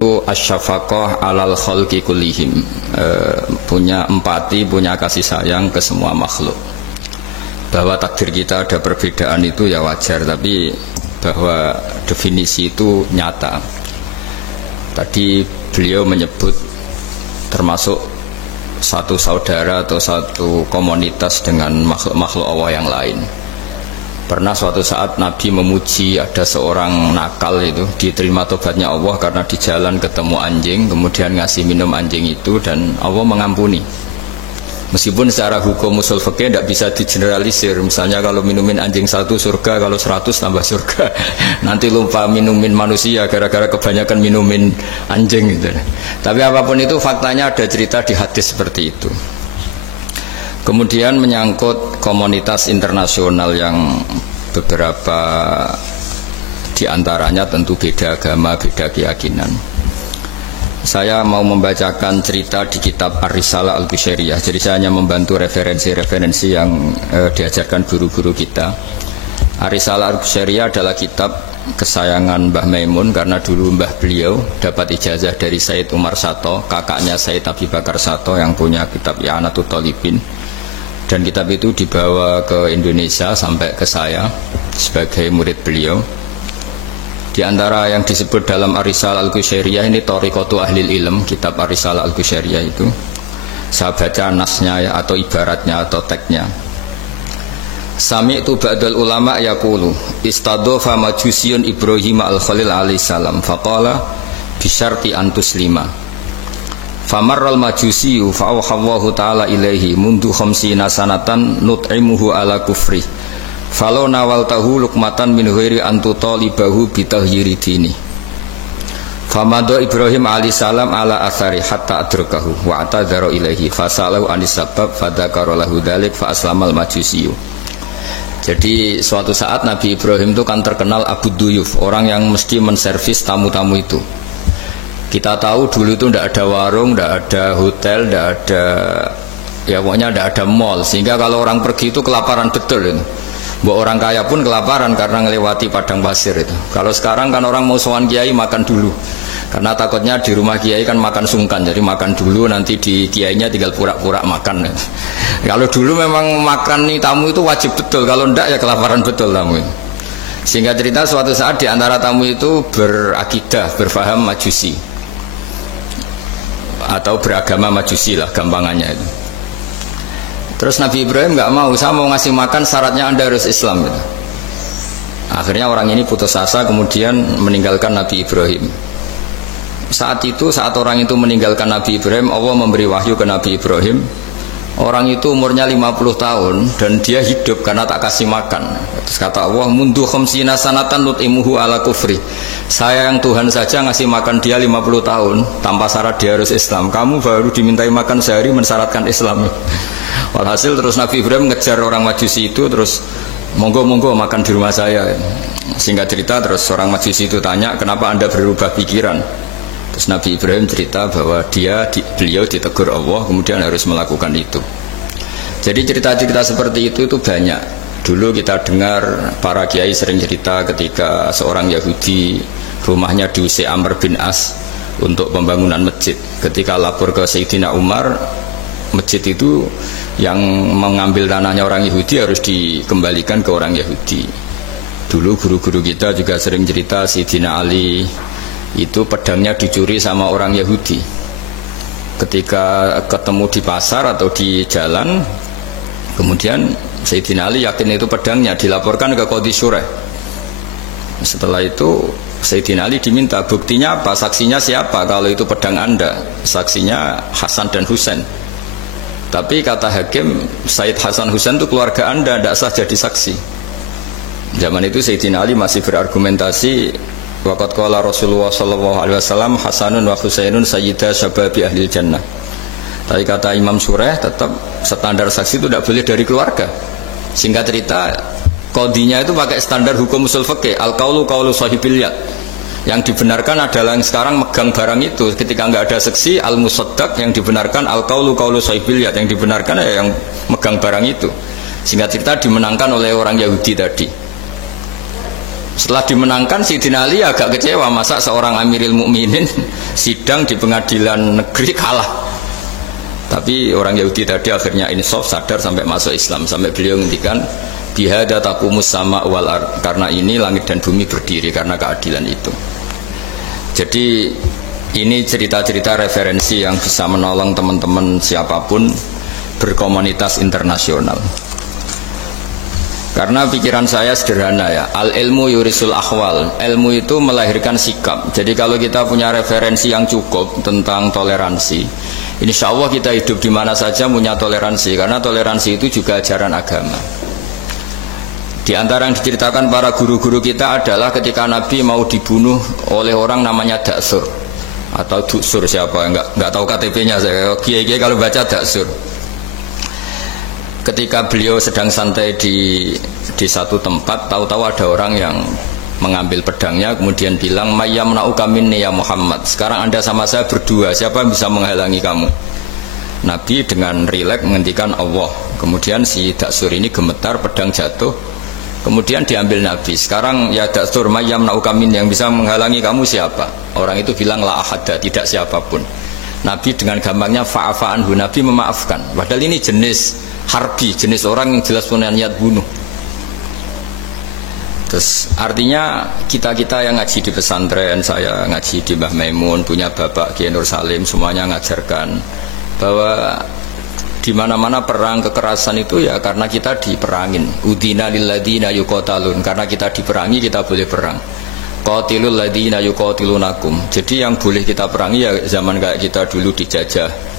itu asyafaqah alal khalqi kullihim, punya empati, punya kasih sayang ke semua makhluk. Bahwa takdir kita ada perbedaan itu ya wajar, tapi bahwa definisi itu nyata. Tadi beliau menyebut termasuk satu saudara atau satu komunitas dengan makhluk-makhluk Allah yang lain. Pernah suatu saat Nabi memuji ada seorang nakal itu, diterima tobatnya Allah karena di jalan ketemu anjing, kemudian ngasih minum anjing itu dan Allah mengampuni. Meskipun secara hukum usul fikih tidak bisa digeneralisir. Misalnya kalau minumin anjing 1 surga, kalau 100 tambah surga. Nanti lupa minumin manusia gara-gara kebanyakan minumin anjing gitu. Tapi apapun itu faktanya ada cerita di hadis seperti itu. Kemudian menyangkut komunitas internasional yang beberapa diantaranya tentu beda agama, beda keyakinan. Saya mau membacakan cerita di kitab Ar-Risalah Al-Qushairiyah. Jadi saya hanya membantu referensi-referensi yang diajarkan guru-guru kita. Ar-Risalah Al-Qushairiyah adalah kitab kesayangan Mbah Maimun karena dulu mbah beliau dapat ijazah dari Said Umar Sato, kakaknya Said Abi Bakar Sato yang punya kitab I'anatul Thalibin. Dan kitab itu dibawa ke Indonesia sampai ke saya sebagai murid beliau. Di antara yang disebut dalam Ar-Risalah Al-Qushairiyah ini Thariqatu Ahlil Ilm, kitab Ar-Risalah Al-Qushairiyah itu. Saya baca nasnya ya, atau ibaratnya atau teksnya. Sami'tu ba'dal ulama yaqulu istadhafa majusiyun Ibrahim al-Khalil alaihi salam faqala bisyarti antuslima. Famarral majusiyu fa'awhallahu ta'ala ilaihi mundu khamsina sanatan nut'imuhu ala kufri falau nawaltahu lukmatan min ghairi antu talibahu bitahyiri dini. Famado Ibrahim alaihissalam ala athari hatta adrakahu wa atadhara ilaihi fasalahu anis sabab fadhakara lahu dhalik fa aslamal majusiyu. Jadi suatu saat Nabi Ibrahim itu kan terkenal Abu Duyuf, orang yang mesti menservis tamu-tamu itu. Kita tahu dulu itu tidak ada warung, tidak ada hotel, tidak ada, ya pokoknya tidak ada mall. Sehingga kalau orang pergi itu kelaparan betul itu. Mbak orang kaya pun kelaparan karena melewati padang pasir itu. Kalau sekarang kan orang mau sowan kiai makan dulu. Karena takutnya di rumah kiai kan makan sungkan, jadi makan dulu nanti di kiainya tinggal pura-pura makan. Kalau dulu memang makan nih tamu itu wajib betul, kalau tidak ya kelaparan betul tamu itu. Sehingga cerita suatu saat di antara tamu itu berakidah, berfaham majusi atau beragama majusi lah gampangannya itu. Terus Nabi Ibrahim nggak mau, saya mau ngasih makan syaratnya Anda harus Islam gitu. Akhirnya orang ini putus asa kemudian meninggalkan Nabi Ibrahim. Saat orang itu meninggalkan Nabi Ibrahim, Allah memberi wahyu ke Nabi Ibrahim. Orang itu umurnya 50 tahun dan dia hidup karena tak kasih makan. Terus kata Allah, mundu khamsina sanatan nut'imuhu ala kufri. Saya yang Tuhan saja ngasih makan dia 50 tahun tanpa syarat dia harus Islam. Kamu baru dimintai makan sehari mensyaratkan Islam. Walhasil terus Nabi Ibrahim ngejar orang Majusi itu, terus monggo-monggo makan di rumah saya. Singkat cerita terus orang Majusi itu tanya, kenapa Anda berubah pikiran? Terus Nabi Ibrahim cerita bahwa beliau ditegur Allah kemudian harus melakukan itu. Jadi cerita-cerita seperti itu banyak. Dulu kita dengar para kiai sering cerita ketika seorang Yahudi rumahnya diusir Amr bin As untuk pembangunan masjid. Ketika lapor ke Sayyidina Umar, masjid itu yang mengambil tanahnya orang Yahudi harus dikembalikan ke orang Yahudi. Dulu guru-guru kita juga sering cerita Sayyidina Ali itu pedangnya dicuri sama orang Yahudi. Ketika ketemu di pasar atau di jalan, kemudian Sayyidina Ali yakin itu pedangnya, dilaporkan ke Qadhi Syurah. Setelah itu Sayyidina Ali diminta, buktinya apa, saksinya siapa kalau itu pedang Anda? Saksinya Hasan dan Husain. Tapi kata hakim, Sayyid Hasan Husain itu keluarga Anda, tidak sah jadi saksi. Zaman itu Sayyidina Ali masih berargumentasi, waqad qala Rasulullah sallallahu alaihi wasallam Hasanun wa Husainun sayyida syababi ahli jannah. Tapi kata Imam Surah tetap standar saksi itu tidak boleh dari keluarga. Singkat cerita, qadhinya itu pakai standar hukum usul fikih, al-qaulu qaulu sahibil yad. Yang dibenarkan adalah yang sekarang megang barang itu. Ketika nggak ada saksi, al-musaddaq, yang dibenarkan al-qaulu qaulu sahibil yad, yang dibenarkan ya yang megang barang itu. Singkat cerita dimenangkan oleh orang Yahudi tadi. Setelah dimenangkan Sayyidina Ali agak kecewa, masa seorang Amirul Mukminin sidang di pengadilan negeri kalah. Tapi orang Yahudi tadi akhirnya insaf, sadar sampai masuk Islam, sampai beliau ngendikan bihada taqumus sama wal ard, karena ini langit dan bumi berdiri karena keadilan itu. Jadi ini cerita-cerita referensi yang bisa menolong teman-teman siapapun berkomunitas internasional. Karena pikiran saya sederhana ya, al ilmu yurisul ahwal, ilmu itu melahirkan sikap. Jadi kalau kita punya referensi yang cukup tentang toleransi, insya Allah kita hidup di mana saja punya toleransi, karena toleransi itu juga ajaran agama. Di antara yang diceritakan para guru-guru kita adalah ketika Nabi mau dibunuh oleh orang namanya Daksur atau Duksur, siapa nggak tahu KTP-nya saya. Kiai-kiai kalau baca Daksur. Ketika beliau sedang santai di satu tempat, tahu-tahu ada orang yang mengambil pedangnya kemudian bilang mayyamna'uka minni ya Muhammad, sekarang anda sama saya berdua, siapa yang bisa menghalangi kamu? Nabi dengan rileks menghentikan Allah. Kemudian si Daksur ini gemetar, pedang jatuh, kemudian diambil Nabi. Sekarang ya Daksur, mayyamna'uka minni, yang bisa menghalangi kamu siapa? Orang itu bilang la ahada, tidak siapapun. Nabi dengan gampangnya fa'afa anhu, Nabi memaafkan. Padahal ini jenis harbi, jenis orang yang jelas punya niat bunuh. Terus artinya kita-kita yang ngaji di pesantren, saya ngaji di Mbah Maimun, punya Bapak Kiai Nur Salim, semuanya ngajarkan bahwa di mana-mana perang kekerasan itu ya karena kita diperangin. Udina lil ladina yuqatalun, karena kita diperangi kita boleh perang. Qatilul ladina yuqatilunakum. Jadi yang boleh kita perangi ya zaman kayak kita dulu dijajah